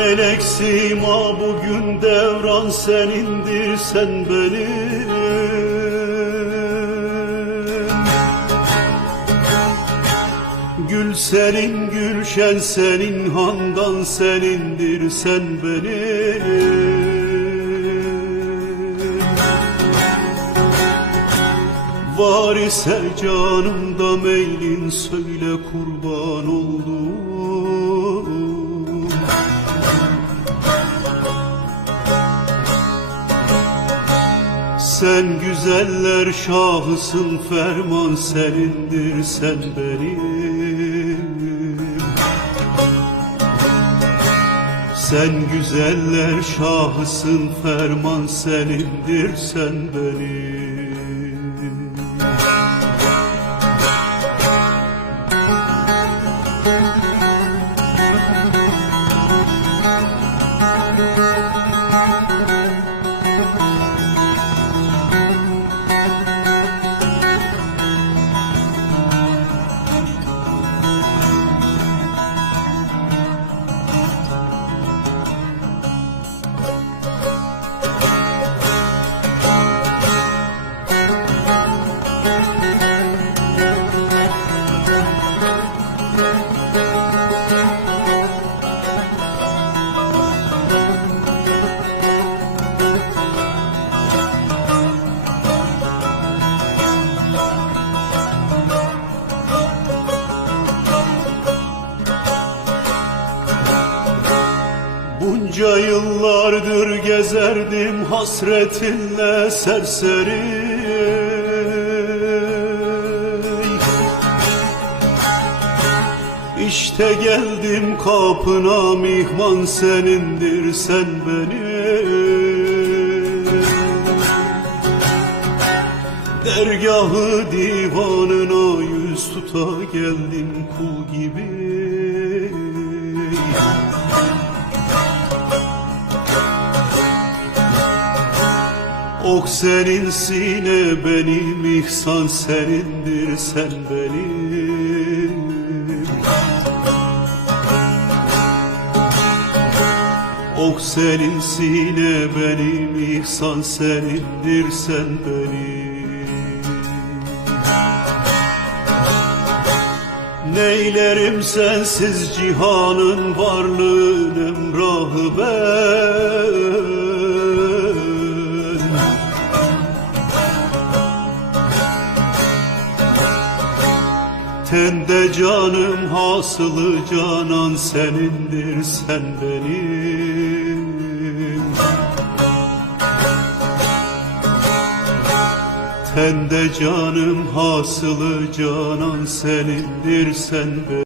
Melek sima bugün devran senindir sen benim. Gül senin gülşen senin handan senindir sen benim. Var ise canımda meylin söyle kurban oldum Sen güzeller şahısın ferman senindir sen benim. Sen güzeller şahısın ferman senindir sen benim Bunca yıllardır gezerdim hasretinle serseri İşte geldim kapına mihman senindir sen benim Dergahı divanına yüz tuta geldim kul gibi. Ok senin sine benim ihsan senindir sen benim Ok senin sine benim ihsan senindir sen benim. Neylerim sensiz cihanın varlığın emrahı ben. Tende canım hasılı canan senindir sen benim Tende canım hasılı canan senindir sen benim